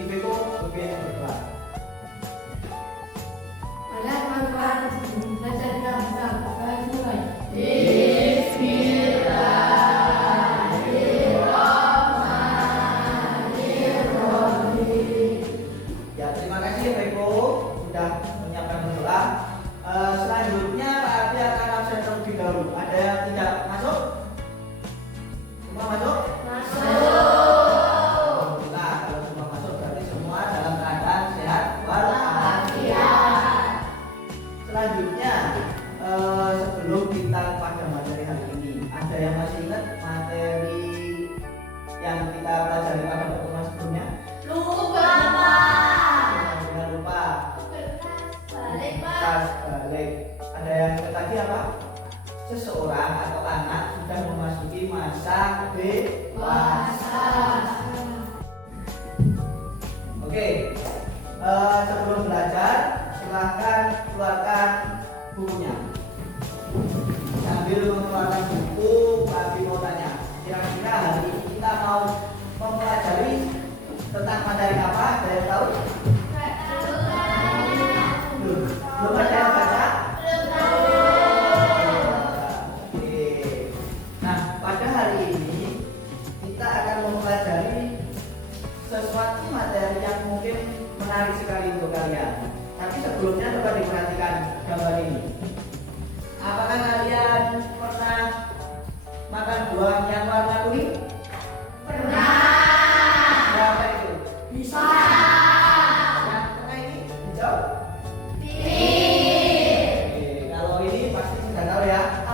IPku lebih berdoa. Pada teman-teman belajar dalam mulai. Ya, terima kasih Bapak Ibu sudah menyiapkan berdoa. Selanjutnya Pak Ardi akan absen terlebih dahulu. Ada yang tidak masuk? Semua masuk? Alhamdulillah, kalau semua masuk berarti semua dalam keadaan sehat walafiat. Selanjutnya sebelum kita pada materi hari ini, ada yang masih ingat materi yang kita pelajari pada pertemuan sebelumnya? Jangan lupa tas balik. Ada yang ingat lagi apa? Seseorang atau anak sudah memasuki masa dewasa. Oke, sebelum belajar silahkan keluarkan bukunya. Sambil mengeluarkan buku, Abi mau tanya, kira-kira hari ini kita mau mempelajari tentang materi apa? Ada yang tahu? Belum ada yang baca? Oke. Nah, pada hari ini kita akan mempelajari sesuatu materi yang mungkin menarik sekali untuk kalian. Tapi sebelumnya coba diperhatikan gambar ini. Apakah kalian pernah makan buah yang warna kuning? Berapa itu? Yang tengah ini hijau? Oke, kalau ini pasti sudah tahu ya.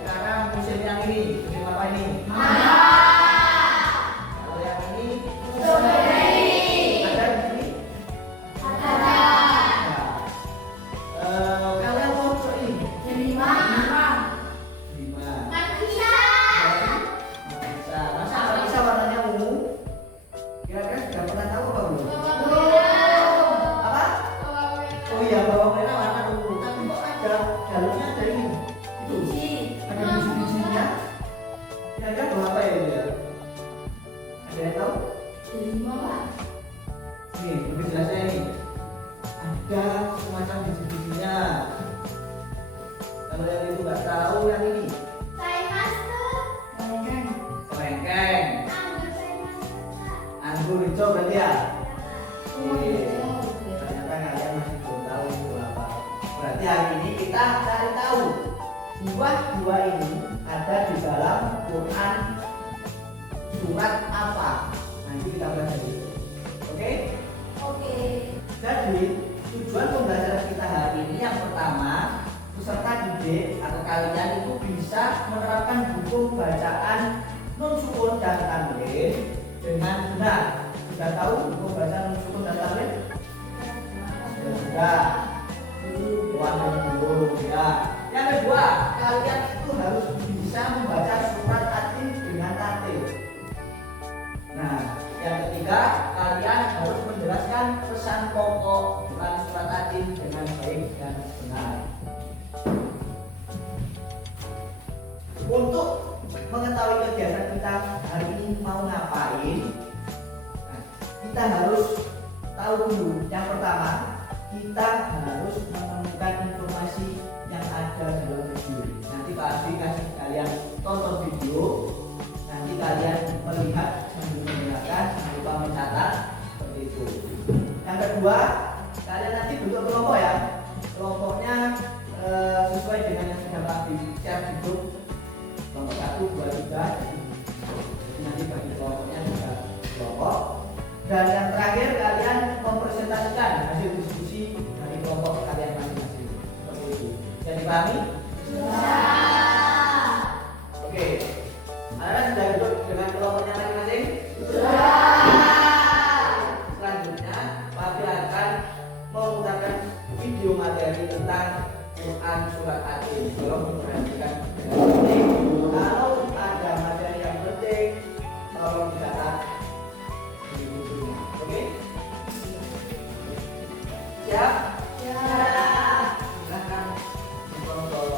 Sekarang musim yang ini, musim apa ini? Kalau yang ini ada di sini? Kalian mau coba ini? 5. Masa nggak bisa warnanya ungu? Kira-kira sudah pernah tahu apa belum? Apa? Oh iya, bawang merah warna ungu. Tapi kok ada dalamnya ada ini? Itu ada biji-bijinya. Kira-kira bawang apa ya ini ya? Ada yang tahu? Nih, lebih jelasnya ini. Ada semacam biji-bijinya. Kalau yang itu nggak tahu, yang ini kelengkeng, anggur hijau berarti ya. Ternyata kalian masih belum tahu itu apa. Berarti hari ini kita cari tahu buah-buah ini ada di dalam Quran surat apa. Nanti kita pelajari. Oke? Jadi tujuan pembelajaran kita hari ini yang pertama, peserta didik atau kalian itu bisa menerapkan buku bacaan nun sukun dan tanwin dengan benar. Sudah tahu buku bacaan nun sukun dan tanwin? Sudah. Dulu ya. Yang kedua, kalian itu harus bisa membaca surat Atin dengan tertib. Nah, yang ketiga, kalian harus menjelaskan pesan pokok Quran surat Atin dengan baik dan benar. Untuk mengetahui kegiatan kita hari ini mau ngapain, nah, kita harus tahu dulu. Yang pertama, kita harus menemukan informasi yang ada dalam video. Nanti Pak Adi kasih kalian tonton video, nanti kalian melihat sambil mendengarkan, jangan lupa mencatat seperti itu. Yang kedua, kalian nanti bentuk kelompok ya. Kelompoknya sesuai dengan yang sudah Pak Adi share di grup. Kelompok 1, 2, 3. Jadi nanti bagi kelompoknya juga kelompok. Dan yang terakhir, kalian mempresentasikan hasil diskusi dari kelompok kalian masing-masing. Seperti itu. Jadi dipahami? Oke. Kalian sudah duduk dengan kelompoknya masing-masing? Selanjutnya, Pak Adi akan memutarkan video materi tentang Quran surat Atin. Tolong diperhatikan dengan penting. Kalau ada materi yang penting, tolong dicatat di bukunya. Oke? Siap? Silakan menonton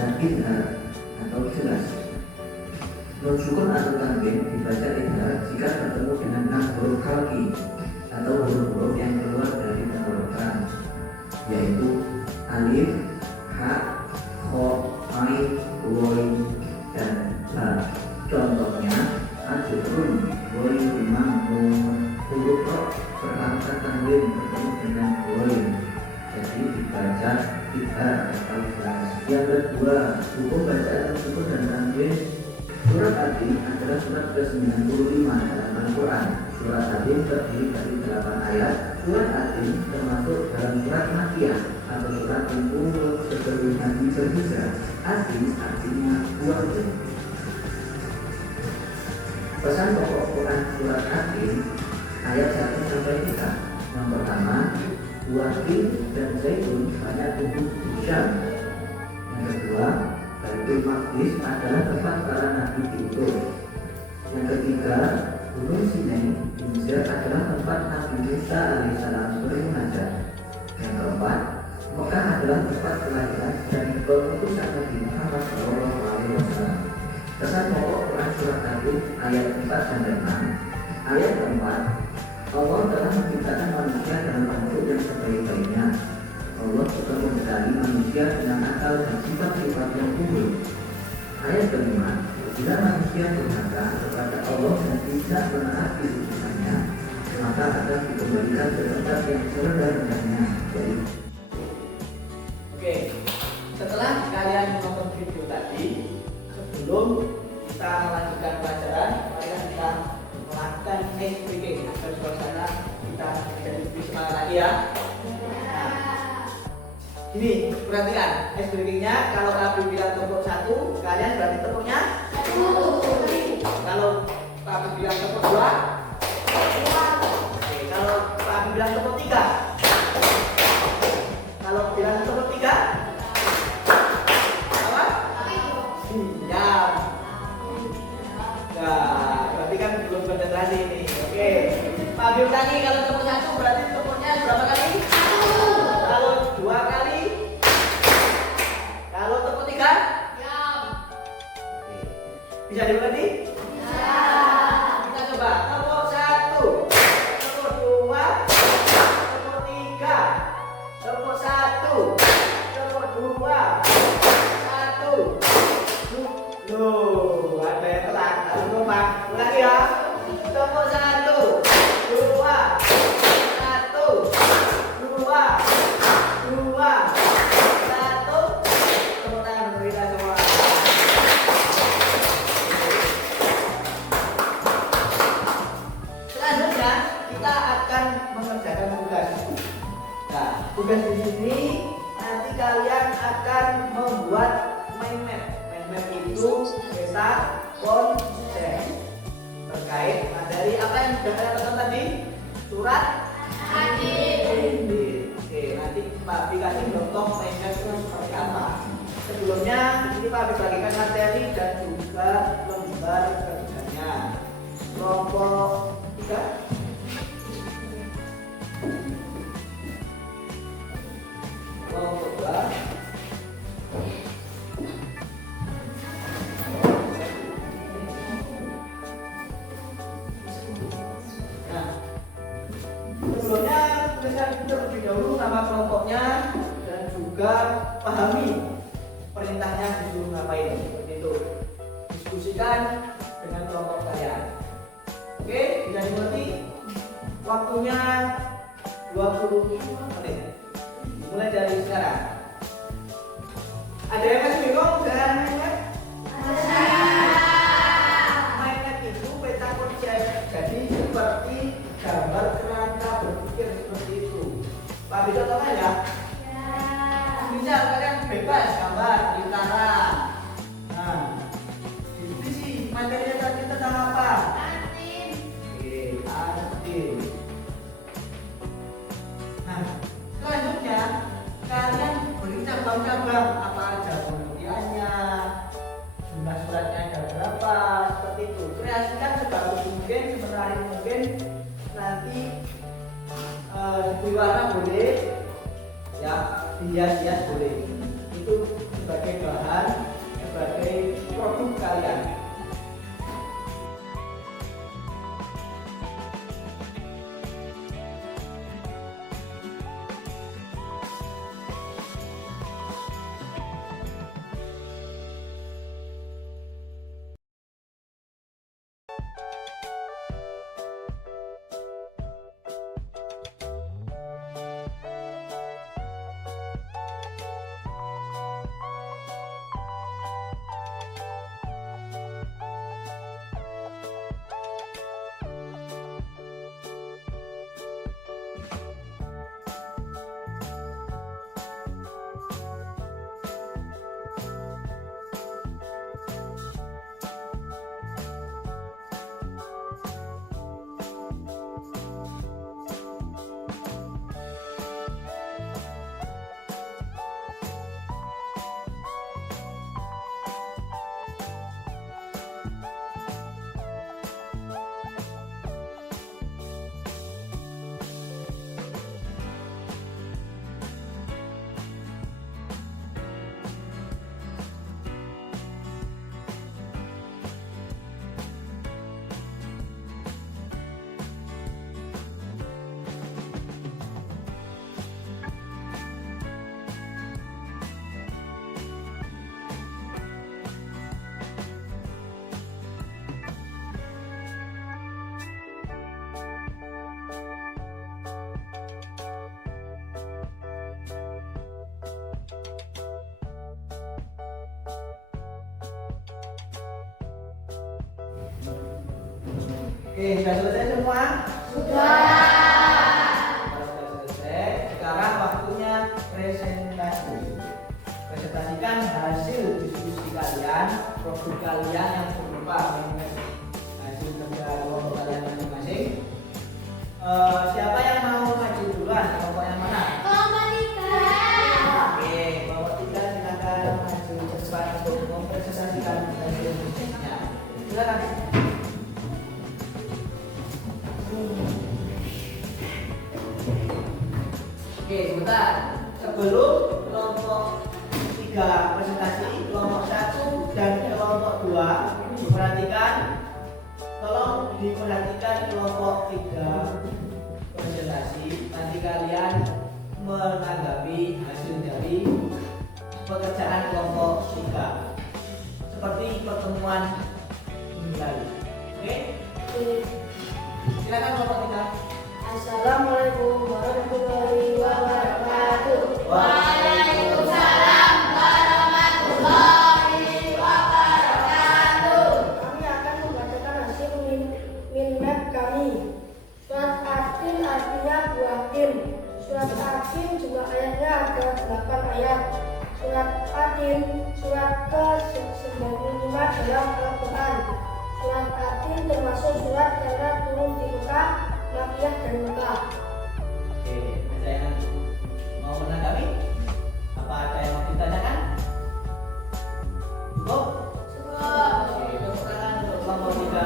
dan idhar atau jelas. Nun sukun atau tanwin dibaca idhar jika bertemu dengan 6 huruf khalqi atau huruf-huruf yang keluar dari tenggorokan, yaitu alif, ha, kho, ain, wain, dan ba. Contohnya ajrun, wain, mamnun. Huruf ro berangkat tanwin bertemu dengan wain, jadi dibaca idhar atau jelas. Yang kedua, hukum bacaan nun sukun dan tanwin. Surat Ad-Din adalah surat ke-95 dalam Al-Quran. Surat Ad-Din terdiri dari 8 ayat. Surat Ad-Din termasuk dalam surat Makkiyah atau surat yang turun sebelum Nabi berhijrah. Ad-Din artinya keluarga. Pesan pokok Quran surat Ad-Din ayat 1 sampai 3. Yang pertama, Wakin dan Zaitun banyak tumbuh di Syam. Yang kedua, Baitul Maqdis adalah tempat para nabi diutus. Yang ketiga, Gunung Sinai di Mesir adalah tempat Nabi Musa alaihissalam bermunajat. Yang keempat, Mekah adalah tempat kelahiran dan pengutusan Nabi Muhammad SAW. Pesan pokok Quran surat Ad-Din ayat 4 sampai 6. Ayat keempat, Allah telah menciptakan manusia dalam bentuk yang sebaik-baiknya. Allah juga membekali manusia dengan akal dan sifat-sifat yang unggul. Ayat kelima, jika manusia durhaka kepada Allah dan tidak menaati utusannya, maka akan dikembalikan ke tempat yang serendah-rendahnya. Oke, setelah kalian menonton video tadi, sebelum kita melanjutkan pelajaran, mari kita melakukan ice breaking agar suasana kita menjadi lebih semangat lagi ya. Ini perhatikan ice breakingnya. Kalau Abi bilang tepuk 1, kalian berarti tepuknya 1. Kalau Abi bilang tepuk 2, oke. Kalau Abi bilang tepuk 3, kalau bilang tepuk 3, apa? Siap. Nah, berarti kan belum konsentrasi ini. Oke, Pak Abi ulangi. Kalau tepuk 1 berarti tepuknya berapa kali? 1. Kalau 2 kali? Kalau tepuk 3? Bisa dimengerti? Bisa. Kita coba. Tepuk 1, tepuk 2, tepuk 3, tepuk 1, tepuk 2, 1. Loh, ada yang telat. Harus kompak. Ulangi ya. Tepuk 1, 2, 1, 2, 2, 1. Tepuk tangan untuk kita semua. Selanjutnya kita akan mengerjakan tugas. Nah, tugas di sini nanti kalian akan membuat mind map. Mind map itu peta konsep terkait materi apa yang sudah kalian tonton tadi. Surat Ad-Din. Oke, nanti Pak Abi kasih contoh mind map itu seperti apa. Sebelumnya ini Pak Abi bagikan materi dan juga lembar kerjanya. Kelompok 3. Kelompok 2. Nah, sebelumnya tuliskan terlebih dahulu nama kelompoknya dan juga pahami perintahnya disuruh ngapain, seperti itu. Diskusikan dengan kelompok kalian. Oke, bisa dimengerti? Waktunya 20 menit. Mulai dari sekarang. Ada yang masih bingung dengan mind map? Mind map itu peta konsep. Jadi seperti gambar kerangka berpikir seperti itu. Pak Abi contohnya ya? Bisa kalian bebas gambar di utara. Nah, diskusi materinya tadi tentang apa? Ad-Din. Nah, selanjutnya kalian beri cabang-cabang apa aja pengertiannya, jumlah suratnya ada berapa, seperti itu. Kreasikan sebagus mungkin, semenarik mungkin. Nanti di warna boleh, ya, dihias-hias boleh. Itu untuk sebagai bahan, sebagai produk kalian. Oke, sudah selesai semua? Kalau sudah selesai, sekarang waktunya presentasi. Presentasikan hasil diskusi kalian, produk kalian yang berupa hasil kerja kelompok kalian masing-masing. Siapa yang mau maju duluan? Kelompok yang mana? Oke, kelompok 3 silakan maju cepat untuk mempresentasikan hasil diskusinya. Silakan. Oke, sebentar. Sebelum kelompok 3 presentasi, kelompok 1 dan kelompok 2 diperhatikan. Tolong diperhatikan kelompok 3 presentasi. Nanti kalian menanggapi hasil dari pekerjaan kelompok 3 seperti pertemuan minggu lalu. Oke? Silakan kelompok 3. Assalamualaikum warahmatullahi wabarakatuh. Waalaikumsalam warahmatullahi wabarakatuh. Kami akan membacakan hasil minmap kami. Surat Atin artinya buah tin. Surat Atin jumlah ayatnya ada 8 ayat. Surat Atin surat ke-95 dalam Al-Quran. Surat Atin termasuk surat karena turun di Mekah, Makkiyah dan Mekah. Oke, ada yang mau menanggapi? Apa ada yang mau ditanyakan? Cukup? Oke, tepuk tangan untuk kelompok 3.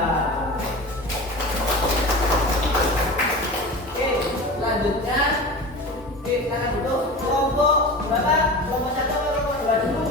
Oke, selanjutnya silakan duduk. Kelompok berapa? Kelompok 1 atau kelompok 2 dulu?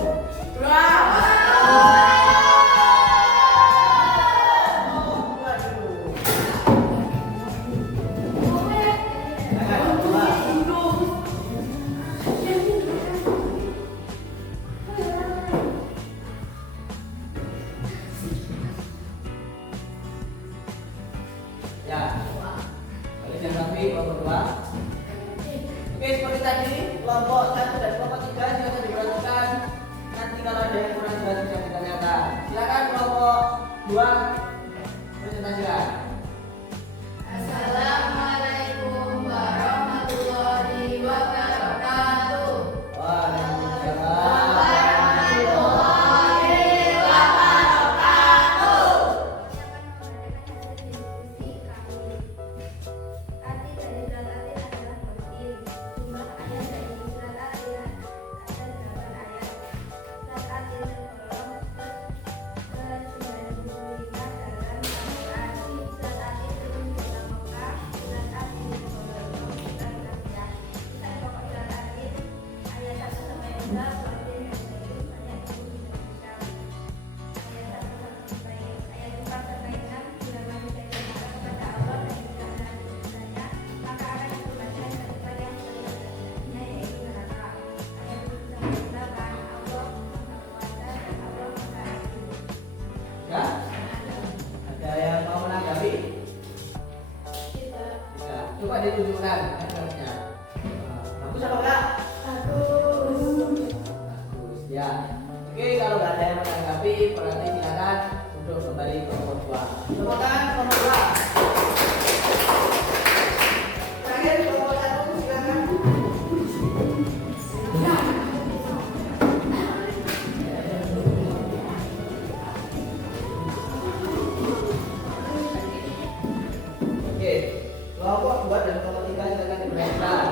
Tepuk tangan nomor 2. Terakhir nomor 1 silakan. Oke, kelompok 2 dan kelompok 3 silakan diperhatikan.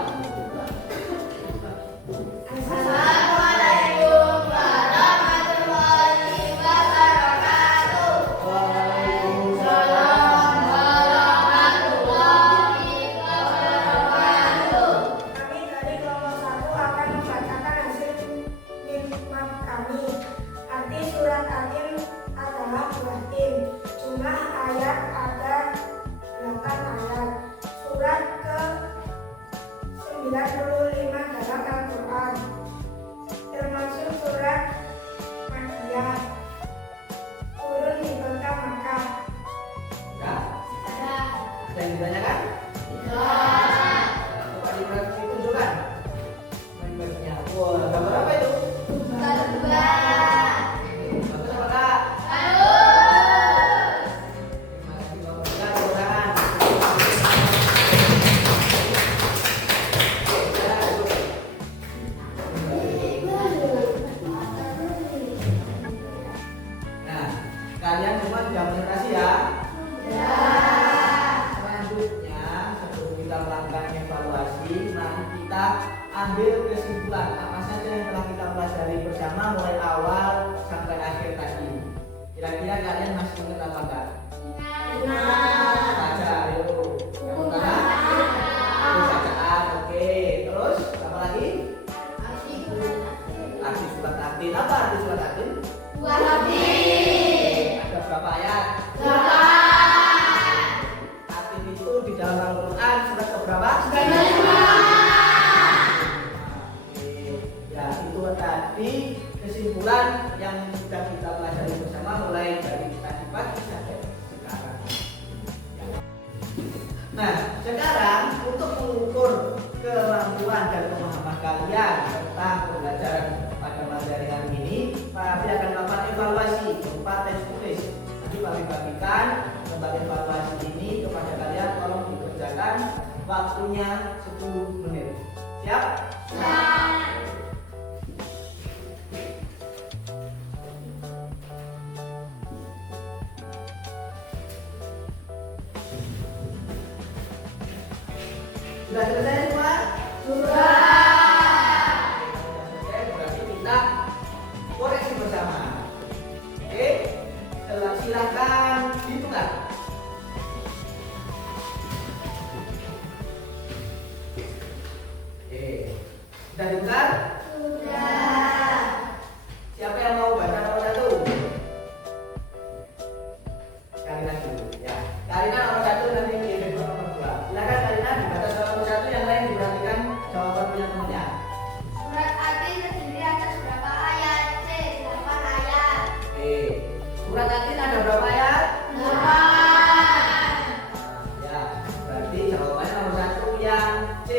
Assalamualaikum warahmatullahi wabarakatuh. Waalaikumsalam. Warahmatullahi wabarakatuh. Kami dari kelompok 1 akan membacakan hasil nikmat kami. Arti surat Atin adalah buah tin. Jumlah ayat ada 8 ayat. Surat ke-95 dalam Al-Quran, termasuk surat Makkiyah, turun di kota Makkah. Ya, ada yang ditanyakan? Coba ditunjukkan membernya. Wah, gambar apa itu? Bagus apa kak? Terima kasih Bapak Ibu. Tepuk tangan. Nah, kalian semua sudah presentasi ya? Selanjutnya, sebelum kita melakukan evaluasi, mari kita ambil kesimpulan apa saja yang telah kita pelajari bersama mulai awal sampai akhir tadi. Kira-kira kalian masih ingat apa enggak? Baca, ayo. Yang pertama, buku bacaan, oke. Terus, apa lagi? Arti surat Atin. Apa arti surat Atin? Ada berapa ayat? Atin itu di dalam Al-Quran surat keberapa? Oke. Ya, itu tadi kesimpulan yang sudah kita pelajari bersama mulai dari tadi pagi sampai sekarang. Nah, sekarang untuk mengukur kemampuan dan pemahaman kalian tentang pembelajaran pada materi hari ini, Pak Abi akan melakukan evaluasi berupa tes tulis. Nanti Pak Abi bagikan lembar evaluasi ini kepada kalian, tolong dikerjakan, waktunya 10 menit. Siap? Sudah selesai semua? Sudah selesai, berarti kita koreksi bersama. Oke, silakan dibuka. Oke, sudah dibuka? Siapa yang mau baca nomor 1? Karina dulu, ya. Karina nomor 1, nanti kirim nomor 2. Silakan Karina dibaca nomor 1, yang lain diperhatikan jawaban punya temannya. Surat Atin terdiri atas berapa ayat? C. 8 ayat. Oke, surat Atin ada berapa ayat? 8. Ya, berarti jawabannya nomor 1 yang C.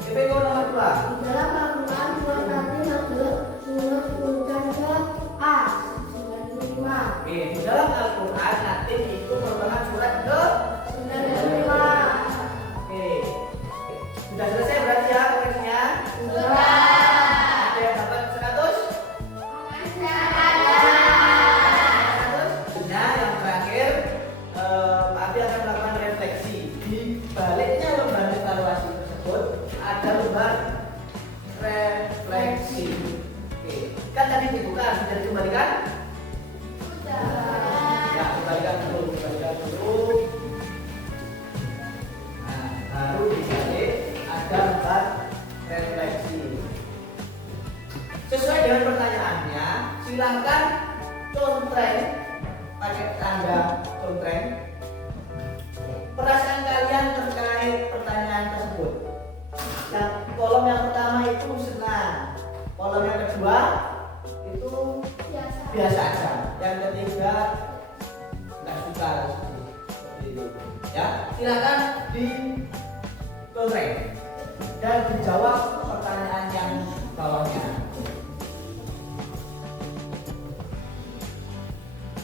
PPK nomor 2. Di dalam Al-Quran surat Atin adalah surat urutan ke A 95. Oke, di dalam Al-Quran Atin itu merupakan surat ke 95. Oke. Sudah selesai berarti ya koreksinya? Sudah. Ada yang dapat 100? 100? Nah, yang terakhir Pak Abi akan melakukan refleksi. Di baliknya lembar evaluasi tersebut ada lembar refleksi. Oke. Kan tadi dibuka, sudah dikembalikan? Ya, kembalikan dulu. Nah, baru dibalik ada lembar refleksi. Sesuai dengan pertanyaannya, silahkan contreng pakai tanda contreng perasaan kalian terkait pertanyaan tersebut. Yang kolom yang pertama itu senang, kolom yang kedua itu biasa aja, yang ketiga nggak suka seperti itu. Ya, silakan di contreng dan dijawab pertanyaan yang bawahnya.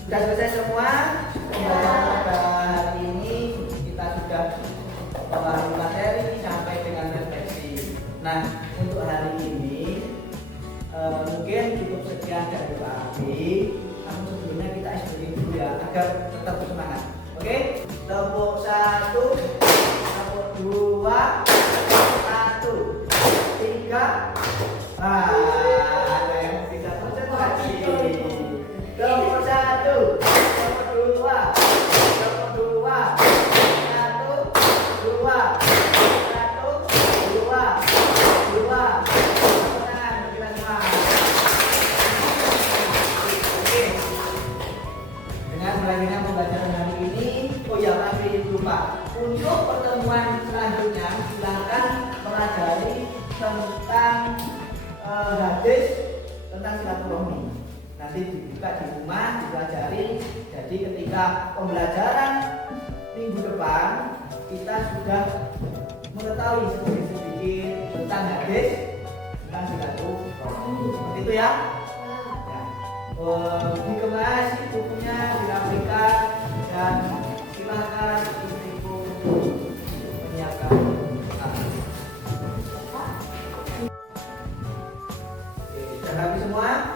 Sudah selesai semua pembelajaran pada hari ini. Kita sudah memahami materi sampai dengan refleksi. Nah, untuk hari ini mungkin cukup sekian dari Pak Abi. Namun sebelumnya kita SBY dulu ya agar tetap bersemangat. Oke? Tepuk 1, tepuk 2, 1, 3. Ada yang bisa konsentrasi. Tepuk 1, tepuk 2, tepuk 2, 1, 2, 1, 2, 2. Tenang, kita semua. Oke. Dengan mulainya pembelajaran hari ini, oh ya masih lupa. Untuk pertemuan selanjutnya, silakan pelajari tentang hadis tentang silaturahmi. Nanti dibuka di rumah, dipelajari. Jadi ketika pembelajaran minggu depan kita sudah mengetahui sedikit-sedikit tentang hadis tentang silaturahmi. Seperti itu ya. Dikemas bukunya, dirapikan, dan silakan istriku menyiapkan. Oke, sudah habis semua?